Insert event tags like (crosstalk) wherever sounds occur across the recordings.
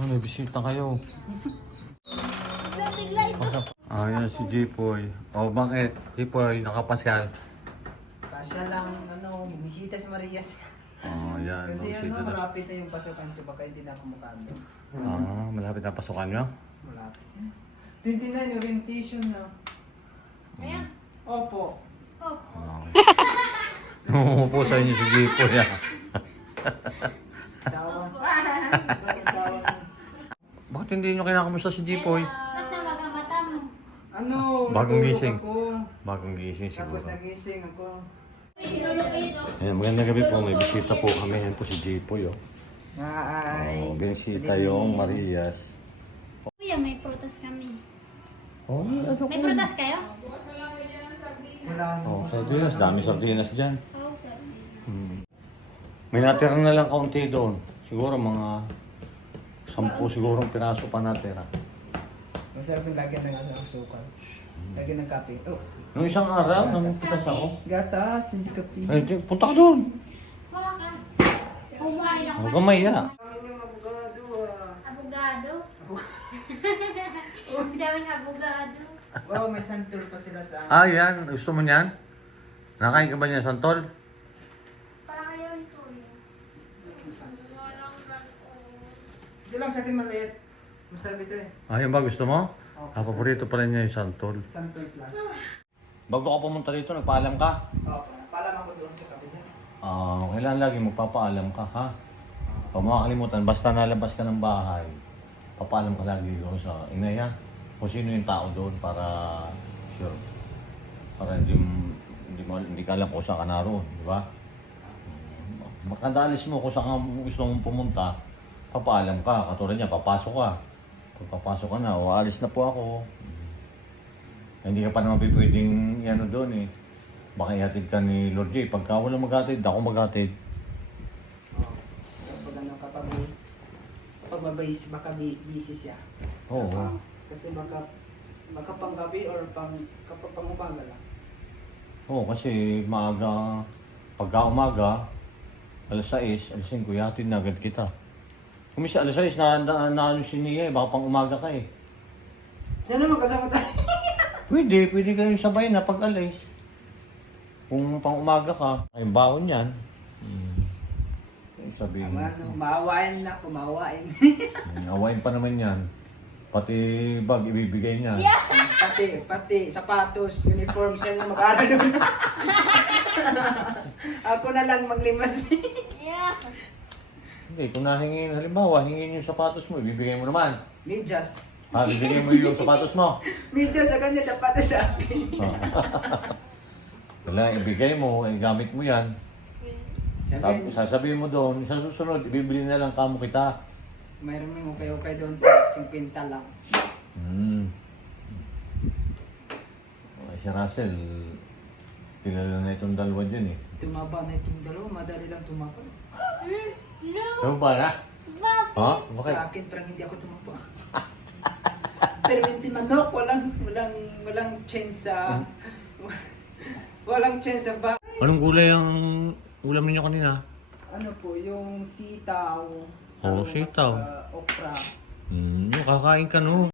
Ah, may bisita kayo. Ito. Ah, yan si Jipoy. Oh, bakit? Jipoy, nakapasyal. Pasya lang, ano, bumisita si Marias. Oh, yan. Kasi ano, na. malapit na yung pasukan ko, baka hindi na kumukhaan doon. Ah, malapit na pasukan nyo? Malapit na. 29, orientation na. Ayan. Opo. Ah. (laughs) Umupo sa inyo si Jipoy. Ah. (laughs) Bakit hindi nyo kinakamusta si Jipoy? Ba't na magamata mo? Ano? Bagong natulog gising. Ako. Bagong gising Tapos siguro. nagising ako. Ayan, magandang gabi po. May bisita po kami. Yan po si Jipoy. Oh. Ay. Oh, bisita yung Marias. Kuya, may prutas kami. Oh, ano May prutas kayo? Wala. Oh, sardinas. Dami sardinas dyan. Oh. Hmm. May natira na lang kaunti doon. Siguro mga sampu siguro piraso pa natira. Masarap yung lagyan ng ano, sukal. Lagyan ng kape. Oh. Nung isang araw, namumpitas ako. Gatas, hindi kape. Ay, di- punta ka doon. Wala ka. Kumain ako. Huwag kang mahiya. Ah. Abogado. Ang daming abogado. Wow, may santur pa sila sa Ah, yan. Gusto mo niyan? Nakain ka ba niya, Santol? Para kayo ito. Ito lang sa akin maliit. Masarap ito eh. Ah, yan ba gusto mo? Ah, paborito pala niya yung Santol. Santur plus. Bago ka pumunta dito, nagpaalam ka? Opo. Paalam ako doon sa kabila. Ah, kailan lagi magpapaalam ka, ha? Huwag mo kakalimutan, basta nalabas ka ng bahay, papaalam ka lagi doon sa inay, ha? Kung sino yung tao doon para sure. Para hindi, hindi, mo, hindi ka alam kung saan ka naroon, di ba? Makadalis mo kung saan ka gusto mong pumunta, papaalam ka. Katulad niya, papasok ka. Pag papasok ka na, o alis na po ako. Hindi ka pa naman pwedeng ano doon eh. Baka ihatid ka ni Lord J. Pagka wala maghatid, ako maghatid. Oh. Kapag ano, kapag may, kapag mabais, baka bi- busy siya. Oo. Kasi baka, baka pang gabi or pang, kapag pang umaga lang. Oo, kasi maaga, pagka umaga, alas 6, alas 5, ihatid na agad kita. Kumisa alas 6, na, na, na ano si Nia eh, baka pang umaga ka eh. Sino naman kasama tayo? (laughs) Pwede, pwede kayong sabay na pag alis. Kung pang umaga ka, ay baon yan. Hmm. Sabihin mo. Ano, maawain na, kumawain. Hmm, Awain pa naman yan. Pati bag ibibigay niya. pati, pati, sapatos, uniform, siya na mag-aaral doon. (laughs) Ako na lang maglimas. Yeah. Hindi, kung nahingin, halimbawa, hingin yung sapatos mo, ibibigay mo naman. Medyas. Ha, bibigay mo yung sapatos mo. (laughs) Medyas sa kanya, sapatos sa akin. (laughs) Wala, ibigay mo, eh, gamit mo yan. Sabi, Tapos sasabihin mo doon, sa susunod, bibili na lang kamo kita. mayroon mo kayo kayo doon, 50 lang. Hmm. Ay, si Russell, kilala na itong dalawa dyan eh. Tumaba na itong dalawa, madali lang tumaba. (laughs) Ano ba na? Ha? Bakit? Sa akin, parang hindi ako tumaba. (laughs) Pero hindi manok, walang, walang, walang chance sa... (laughs) walang chance sa ba... Anong gulay ang ulam ninyo kanina? Ano po, yung sitaw. Oo, tapos, sitaw. ah, okra. Hmm, yung kakain ka no.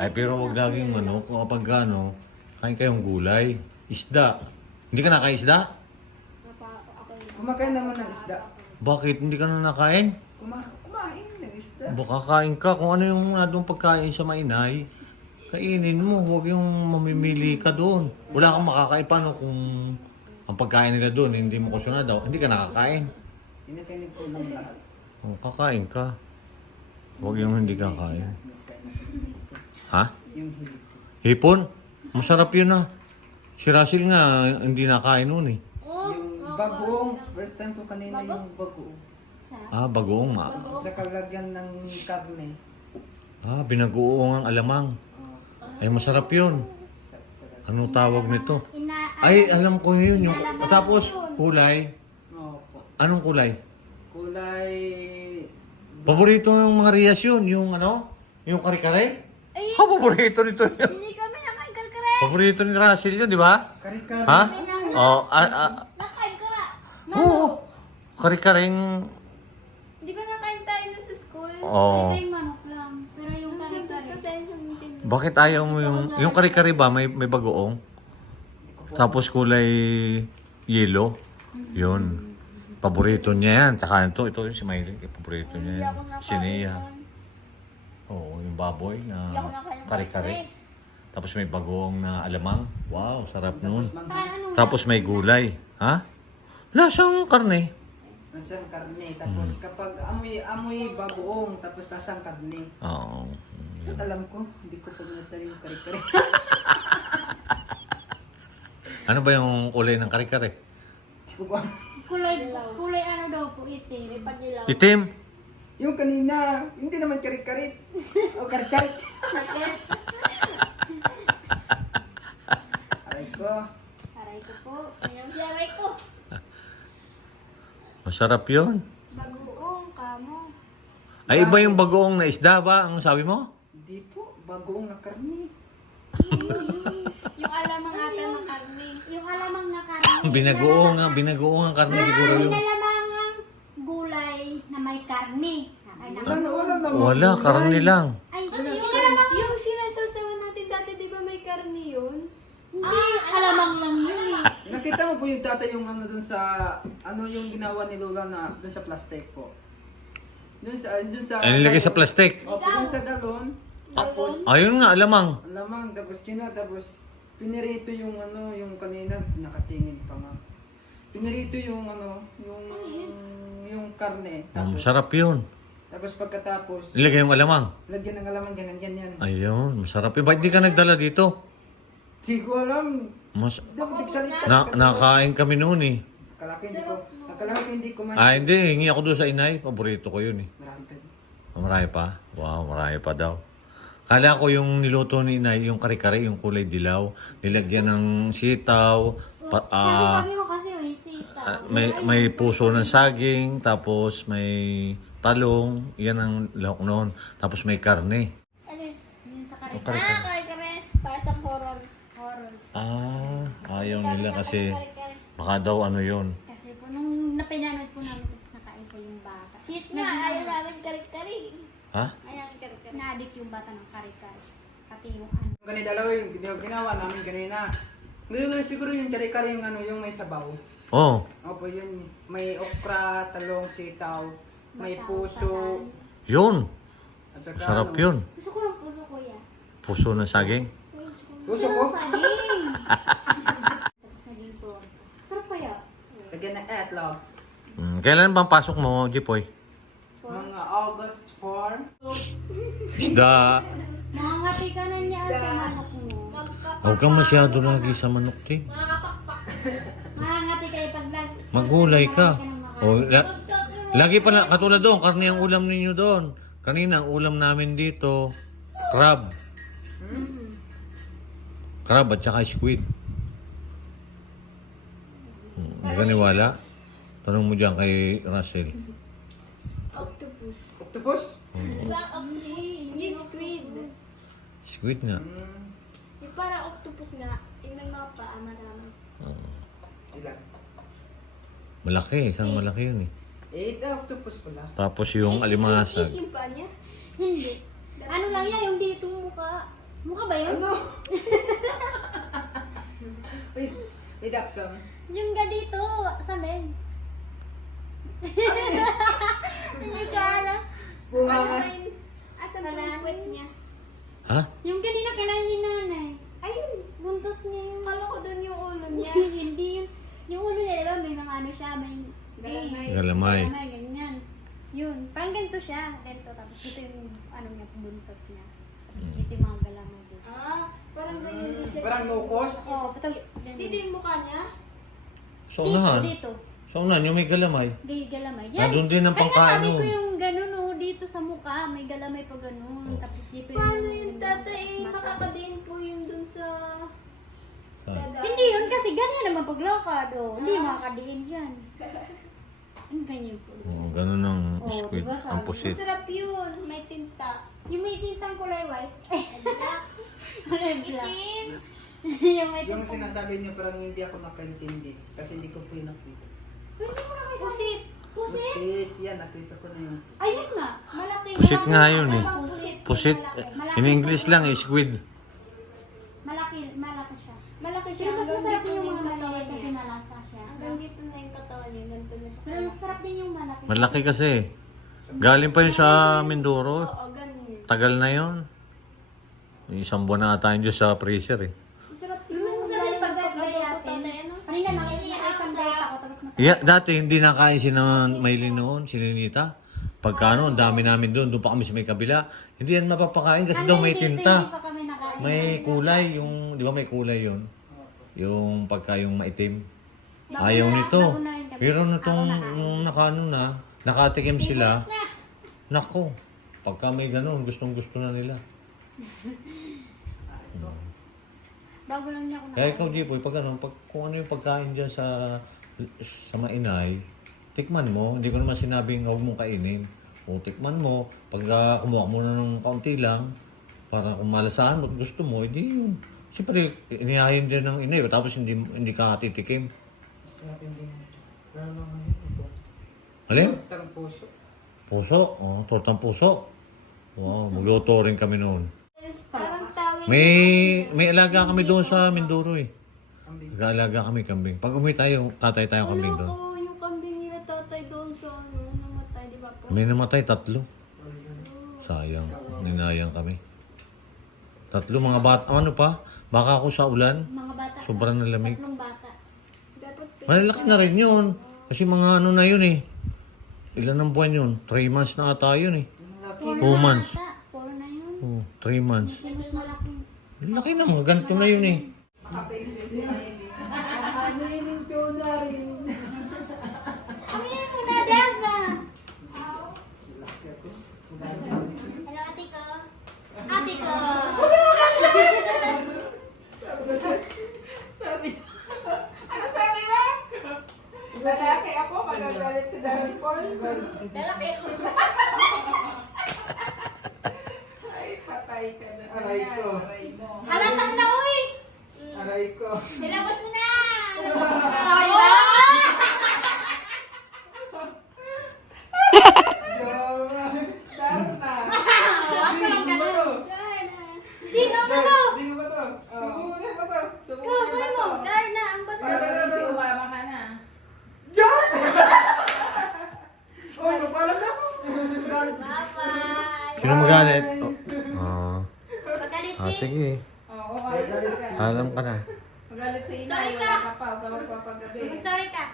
Ay, pero huwag laging ano, kung kapag ano, kain kayong gulay. Isda. Hindi ka nakain isda? Kumakain naman ng isda. Bakit? Hindi ka na nakain? Kuma kumain ng isda. Baka kain ka kung ano yung nadong pagkain sa mainay. Kainin mo, huwag yung mamimili ka doon. Wala kang makakain paano kung ang pagkain nila doon, hindi mo kusyon daw, hindi ka nakakain. Inakainin ko ng lahat. O, kakain ka. Huwag yung hindi kakain. Ha? Yung hili. Hipon? Masarap yun ah. Si Russell nga, hindi nakain noon eh. Yung bagoong, first time ko kanina yung bagoong. Ah, bagoong ma. At saka lagyan ng karne. Ah, binagoong ang alamang. Oh, Ay, masarap yun. sa. Ano tawag nito? Ay, alam ko yun. Yung, tapos, kulay. Opo. Anong kulay? Kulay... Paborito ng mga Rias yun. Yung ano? Yung kare-kare? Ay, Ha, paborito nito yun. hindi kami nakain karkare. Paborito ni Russell yun, di ba? Kare-kare. Ha? Oh, ah, ah. Kare-kareng... Di ba nakain tayo na sa school? Oo. Kare-kare manok lang. Bakit ayaw mo yung... Yung kare-kare ba, may, may bagoong? Tapos kulay yellow. Yun. Paborito niya yan. Tsaka ito, ito yung si Miley. Paborito Hindi niya yan. Sineya. nun. Oo, yung baboy na kare-kare. Tapos may bagoong na alamang. Wow, sarap nun. Ano? Tapos may gulay. Ha? Lasang karne. Lasang karne. Tapos Hmm. kapag amoy amoy bagoong, tapos lasang karne. Oo. Yun. Alam ko, hindi ko pag yung kare-kare. (laughs) Ano ba yung kulay ng kare-kare? Hindi ko ba? Kulay, kulay ano daw po, itim. Itim. Yung kanina, hindi naman kare-kare. (laughs) o kare-kare. Aray ko. Aray ko po. Ayun si aray ko. Masarap yun. Bagoong, kamo. Ay, iba yung bagoong na isda ba? Ang sabi mo? Hindi po, bagoong na karne. Yung alamang ata ng karne. Yung alamang na karne. (laughs) Binagoong nga, binagoong ang karne siguro yun. nalamangang gulay na may karne. Ay, Wala na, wala na. Wala, karne lang. Ay, Ano yung yun? alamang Yung sinasasawan natin dati, di ba may karne yun? Hindi, alamang lang yun. (laughs) Nakita mo po yung tatay yung ano dun sa, ano yung ginawa ni Lola na dun sa plastic po. Dun sa, dun sa... Ay, nilagay sa plastic. Opo, dun sa galon. Tapos, Ayun nga, alamang. alamang, tapos kino, tapos pinirito yung ano, yung kanina, nakatingin pa nga. Pinirito yung ano, yung, yung karne. Um, Tapos, sarap yun. tapos pagkatapos, Ilagay yung alamang. lagyan ng alamang ganyan, ganyan. Ayun, masarap yun. Bakit di ka nagdala dito? Hindi ko alam. Mas, Dapat nagsalita. na, nakain kami noon eh. Ko hindi ko, akala ko hindi ko man. Ah, hindi. Hingi ako doon sa inay. Paborito ko yun eh. Marami pa. din. Marami pa? Wow, marami pa daw. Kala ko yung niluto ni inay, yung kare-kare, yung kulay dilaw. Nilagyan ng sitaw. Pa, Kasi ah, sabi mo kasi may sita. ah, may, may puso ng saging. Tapos may talong. Yan ang lahok noon. Tapos may karne. Ano yun? Yun sa Yung karne. Ah, kare-kare. kare-kare. Para sa horror. Horror. Ah, ayaw nila kasi Kare-kare. Baka daw ano yun. Kasi po, nung napinanood po namin tapos nakain po yung bata. Shit nga, ayaw namin kare-kare. Ha? Ayaw namin kare-kare. Na-addict yung bata ng kare-kare. Pati yung ano. Ganito dalawa yung ginawa namin kanina. Ngayon nga siguro yung kare-kare yung ano, yung may sabaw. Oh, Opo, yun. May okra, talong, sitaw, may puso. yun. At saka Sarap ano, yun. Gusto ko ng puso kuya. Puso ng saging. Puso ko? Saging! (laughs) tapos naging to. Sarap kaya. Lagyan na etlog. Mm, kailan bang pasok mo, Jipoy? Mga August 4. Isda. Makangati ka na niya sa manok mo. Huwag kang masyado lagi sa manok, din. Makangati kayo pag lag... Magulay ka. ng O, la- lagi pala, katulad doon, karne ang ulam ninyo doon. Kanina, ang ulam namin dito, crab. Crab at saka squid. Hmm, Hindi ka niwala? Tanong mo dyan kay Russell. Octopus. Octopus? Yes, squid. Squid nga. Hmm. Yung parang octopus nga, yung may mga paa marami. Oo. Ilan? malaki, isang malaki yun eh. Eh, ah, octopus pala. Tapos yung alimasag. Yung paa niya? Hindi. Ano lang yan, yung dito mukha. Mukha ba yun? Ano? (laughs) wait, wait, Axel. Yung ga dito, sa men. (laughs) Hindi ko alam. Bunga Ano ba yun? Asan po yung puwet niya? Ha? Yung kanina kailangan ni nanay. Ayun! Buntot niya yung... Kala ko doon yung ulo (laughs) niya. Hindi yun. Yung ulo niya, di ba? May mga ano siya, may... Galamay. Galamay. Galamay, ganyan. Yun. Parang ganito siya. Ganito. Tapos dito yung ano niya, buntot niya. Tapos dito yung mga galamay dito. Ah, parang ganyan din siya. Parang locos. Oo, tapos ganyan. Dito yung mukha niya? Sa Dito, dito. Sa unahan, yung may galamay. Gay galamay. Ah, doon din ang Kaya nga pangkain sabi ko yung ganun oh, dito sa mukha, may galamay pa ganun. Tapos dito yung... Paano yung tatay? mas mata. Makakadiin po yung dun sa... Ah. Hindi yun kasi ganyan naman paglakad oh. Hindi makakadiin dyan. Ang ganyan po. Oo, ganun ang Oo, squid. diba sabi Ang ko, pusit. Masarap yun. May tinta. Yung may tintang kulay white. (laughs) kulay black. Itim. (laughs) yung may Yung sinasabi niyo parang hindi ako nakaintindi. Kasi hindi ko po yung nakita. Hindi mo nakita. Pusit. Pusit? Pusit. Yan, nakita ko na yung Ayun nga. Malaki. Pusit nga yun eh. Pusit. Pusit. Malaki. Malaki In English lang, eh, squid. Malaki, malaki siya. Malaki siya. Pero mas hanggang masarap dito yung na mga katawan kasi malasa siya. Hanggang dito na yung katawan niya. Ganito na siya. Pero masarap din yung malaki. Malaki kasi. Galing pa yun sa Mindoro. Oo, ganun. Tagal na yun. Isang buwan na ata yun dyan sa freezer eh. Masarap Pero mas masarap yung pag-gayatin. Na nakikita ko isang gayat ako tapos na Yeah, dati hindi nakain si na Maylin noon, si Ninita. Pagkano, ang dami namin doon, doon pa kami sa may kabila. Hindi yan mapapakain kasi daw may tinta. May kulay, yung, di ba may kulay yun? Yung pagka yung maitim. Ayaw nito. Pero nitong nung nakano na, nakatikim sila, nako, pagka may ganun, gustong gusto na nila. (laughs) Bago lang niya ako Kaya ikaw, Jipoy, pag ano, pag, kung ano yung pagkain dyan sa, sa mainay, tikman mo. Hindi ko naman sinabing huwag mong kainin. O tikman mo. Pag ah, kumuha mo na ng kaunti lang, para kung malasahan mo at gusto mo, edi yun. Siyempre, inihayin din ng inay, tapos hindi hindi ka titikim. Masarap yung din. Lalo na ngayon. ito. Alin? Tarang puso. Puso. Oh, tortang puso. Wow, magluto rin kami noon. May may alaga kami doon sa Mindoro eh. Nag-aalaga kami kambing. Pag umuwi tayo, tatay tayo kambing doon. Wala ko yung kambing nila tatay doon sa ano, namatay, di ba po? May namatay tatlo. Sayang. Ninayang kami. Tatlo mga bata. Ano pa? Baka ako sa ulan. Mga bata. Sobrang nalamig. Tatlong bata. Dapat Malalaki na rin yun. Kasi mga ano na yun eh. Ilan ang buwan yun? Three months na ata yun eh. Two months. Puro na yun. Oh, three months. Kasi mas malaki. Laki na mga ganito na yun eh. Aminin ko na rin. Kami yan muna, Delma. Hello, ate ko. Ate ko. Ano sabi mo? Lalaki ako, magagalit si Darren Paul. Lalaki ko. (laughs) Ay, patay ka na. Aray ko. Aray mo. Halatang na, uy. Aray ko. Nilabas mo na! Ay, ba? Darren na. Huwag ka lang ganun. Di ka ba to? Di ka ba to? Sumunin ba to? Sumunin ba to? Darna, ang bato. Parang si umama ka na. Diyan! Uy, magpaalam na ako. Bye-bye! Sino magalit? Oh. Ah. Magalit ah, si. sige. Oo, umalis ka. Alam ka na. Magalit sa inay, Sorry wala ka. ka pa. Huwag ka magpapagabi. Mag-sorry ka.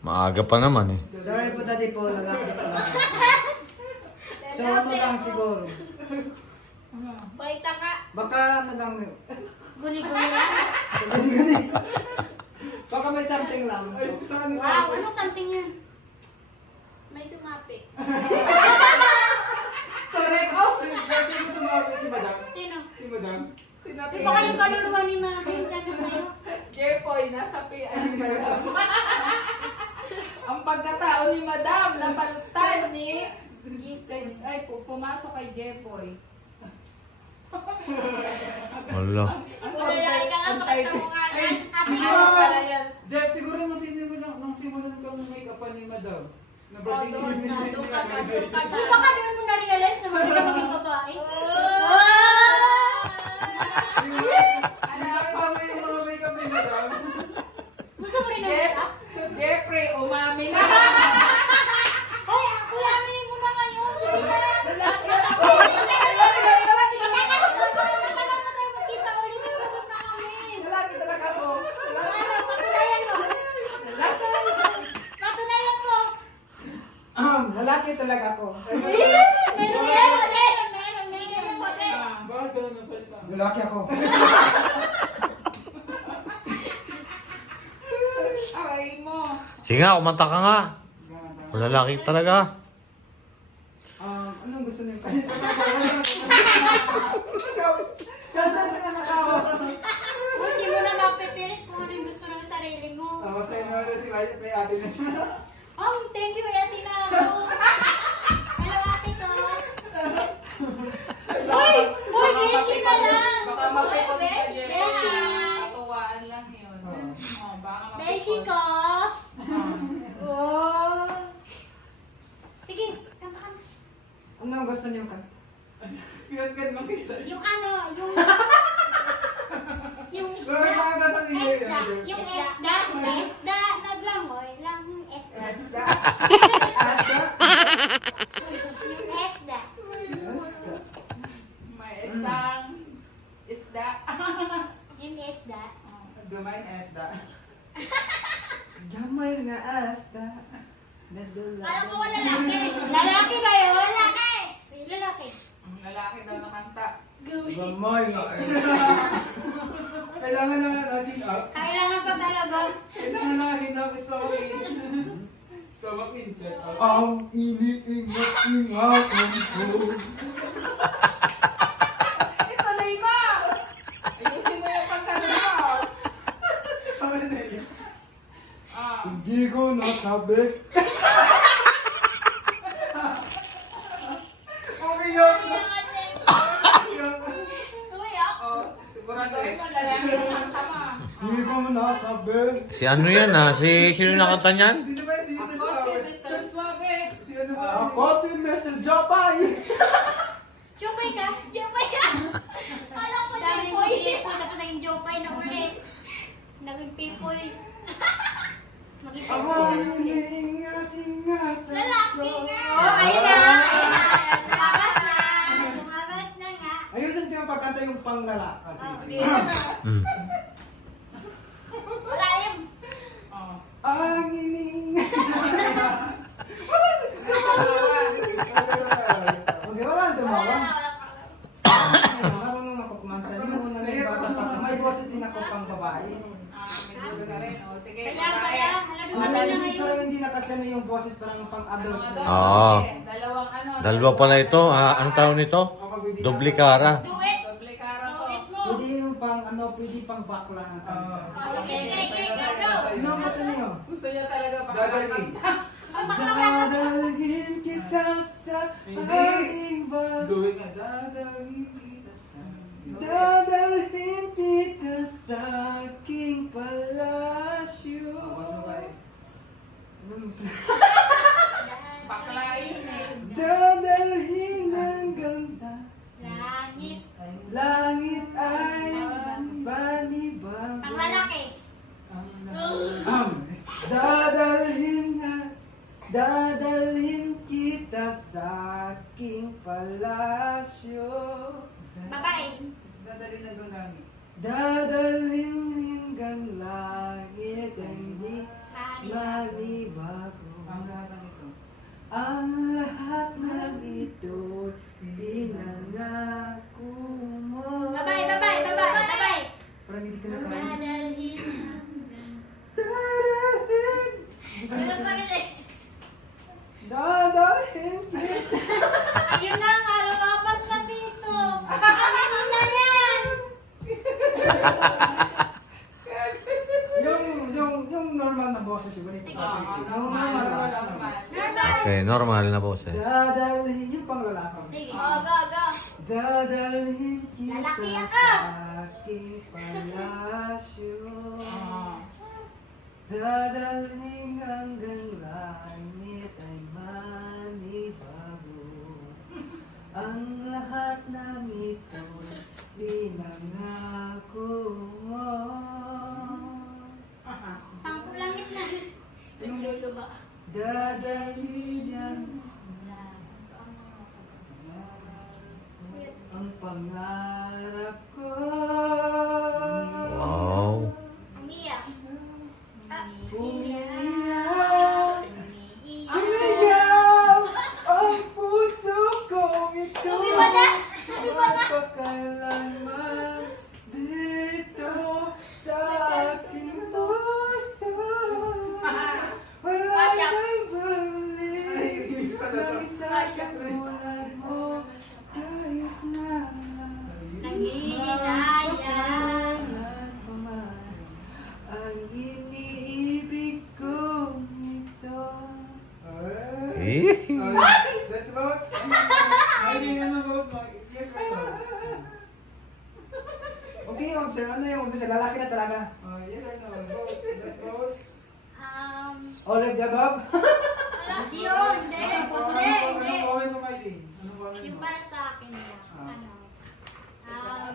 Maaga pa naman eh. Sorry po, Daddy (laughs) po. Lalaki talaga. So, ano lang siguro. Baita ka! Baka ano lang. Guli-guli lang. Gani-gani. Baka may something lang. Wow, anong something yun? May sumapi. (laughs) Correct. Oh, sino sumabi si Madam? Sino? Si Madam. Sinabi Di ba kayong kaluluwa ni yung dyan na sa'yo? Jepoy, nasa PI (laughs) ni Madam. Ang pagkatao ni Madam, napalitan ni kay, ay, pu- pumasok kay Jepoy. Wala. Ang Lalaki ka nga, pakita mo nga yan. Ate ko. Ano pala yan? Jeff, siguro nung simulan nung simulan kang make-up pa ni Madam. Na Oh, doon ka, doon ka, doon ka. Di ba ka doon mo na-realize na maganda maging babae? Oh! Ano nakita mo yung mga make-up ni Madam? Gusto mo rin na Jeff, make-up? Jeffrey, umami na. (laughs) Hoy, kuya, aminin mo na ngayon. Sige na. Lalaki talaga ako. Bakit ka na salita? Lalaki ako. Aray mo. Sige nga, kumanta ka nga. Lalaki talaga. Um, anong gusto niyo kayo? (laughs) Saan ka nakakawa? Hindi mo na mapipilit kung ano yung gusto ng sarili mo. Ako sa inyo ano si may ate na siya. Oh, thank you, Ate na ako. Hello, ate ko. Uy! Uy, beshi na lang! Baka mapikot ka, Jeffrey. Beshi! Katuwaan lang yun. Oh, baka mapikot. Beshi ko. Oh. Sige, kanta ka na. Anong gusto niyo kanta? Yan, yan, makita. Yung ano, yung... yung Sorry, isda. mga kasang hindi. Esda. Yung esda. Esda. Naglangoy. Lang esda. Asda. Asta? Yung esda. Asta. May isang isda. Yung esda. Gamay na asta. Gamay nga asta. Nadula. Alam ko wala lalaki. Lalaki ba yun? Lalaki. Daw na kanta. Gamay nga asta. (laughs) Kailangan na natin up. Kailangan pa talaga. Kailangan natin up stomach in. Stomach in, chest out. Ang iniingat-ingatan ko. Ito na iba! Ayusin mo yung pagkanta mo. Na. Ah. Hindi ko nasabi. Okay yun. Kuya. Oh, siguraduhin mo, lalaki yung kanta mo. Hindi ko nasabi. Si ano yan ha? Si sino nakanta niyan? Sino ba si Mr. Ako si Suave? Mr. Suave. Sino ba? Ako si Mr. Jopay. (laughs) Chupay ka. Jopay yan. (laughs) Alam ko Dami mo Jopay. pipoy, tapos naging Jopay na ulit. Naging pipoy. Maging Ako ang iniingat-ingatan Lalaki nga. Oh, ayun na. Ayun na. Lumabas na. Lumabas na nga. Ayusin ko yung pagkanta yung panglala. Ah, sige, sige. Mm. Wala yung... Oh. Ang iniingat. Okay, wala na Wala tumawa. na, wala pa. Marunong ako kumanta. Hindi mo na may bata pa. May boses din ako pang babae. Ah, may bus ka rin. Oh, sige, Kaya babae. kaya, hala Ah, dumating na hindi, ngayon. pero hindi nakasana yung boses parang pang adult. Ano daw? Oo. Dalawang ano. Dalawa pala ito. Ah, anong tawag nito? Doble cara. Doble kara to. Pwede yung pang ano, pwede pang bakla ang kanta. Sige, sige, go. Ano ang gusto niyo? Gusto niya talaga pa. Dadalhin. Dadalhin kita sa aking bag. Dadalhin kita sa Dadalhin kita sa aking palasyo. Bakla yun eh. Dadalhin dadalhin na, dadalhin kita sa aking palasyo. Babae. Dadalhin hanggang langit. Dadalhin hanggang langit, hindi manibago. Ang lahat ng ito. Ang lahat ng ito, pinangako mo. Babae, babae, babae, babae. Parang hindi ka nakain. Dadalhin. Dadalhin. Ganun pa rin eh. Dadalhin kita. Ayun na nga, lumabas na dito. Ano na yan? yung, yung, yung normal na boses, siguro. Yung normal, normal. normal, na. normal. Normal. Okay, normal na boses. Dadalhin, yung pang lalaki. Sige. Oh, go, go. Dadalhin kita Lalaki ako. sa aking palasyo. Oo. Dadalhin hanggang langit ay manibago. Ang lahat ng ito, pinangako mo. Sangko langit na. Yung dadalhin ang ang pangarap ko. Yes or no? Vote. Let's vote. Um, oh, All of the above? Wala yun. Hindi. Hindi. Hindi. Anong comment mo, Mikey? Anong comment mo? Yung para sa akin lang. Ah. Ano? Um,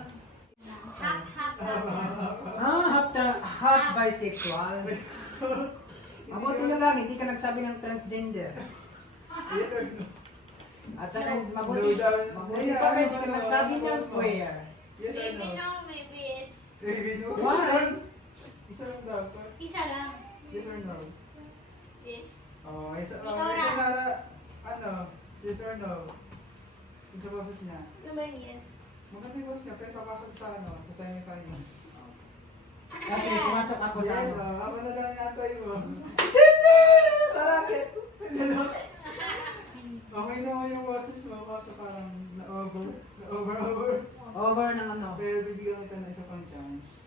half, half lang. (laughs) ah, half, tra- half bisexual. (laughs) Ang buti lang, hindi ka nagsabi ng transgender. Yes or no? At saka mabuti, mabuti pa kayo, hindi ka nagsabi ng queer. Yes or? Maybe no, maybe yes. Maybe no. Why? Isa lang daw. Isa lang. Yes or no? Yes. Oh, isa, oh, Ikaw isa na. na, ano, yes or no? Yung sa boses niya. Ba yung yes? Maganda yung boses niya, pero papasok sa ano, sa semifinals. Kasi pumasok ako sa Yes, ano. oh, ako na lang yatay mo. (laughs) Bakit? Okay naman yung boses mo, kaso parang na-over, na-over, over. Over ng ano? Pero bibigyan kita ng isa pang chance.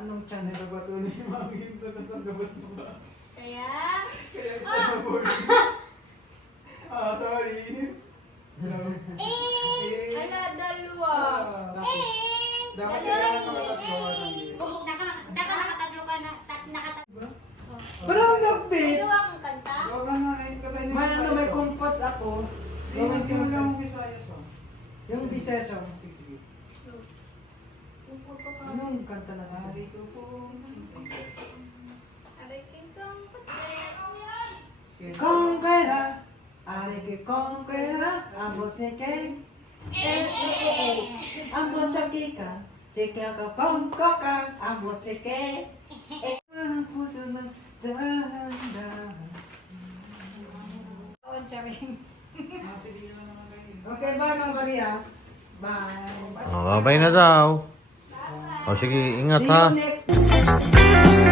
Anong chance? Ano ba tuloy yung mga ginto na sa labas na ba? Kaya, Kaya isa na boarding. (laughs) Ah, sorry. No. Eh! ala, dalawa. Ah, Dapat kailangan mga tatlo ng yes. Naka, naka, nakatatlo ka na. tat- Nakatatlo. Pero ang nagpit! Magawa kong kanta? Wala nga, eh, katay niyo May ano, may Visayas, oh. kumpas ako. Eh, hindi mo lang yung Visayas, oh. Yung biseso. Sige, sige. Anong kanta na Hari biseso? ko po. Aray kong patay. Kung kaya, ari que kung kaya, ambot si Ken. Eh, eh, eh, eh. Ambot sa kika. Sika ka kung koka, ambot si Ken. Eh, ang puso ng dahan-dahan. Charing. Okay, bye mga Marias. Bye. Babay na daw. O sige, ingat See ha. you next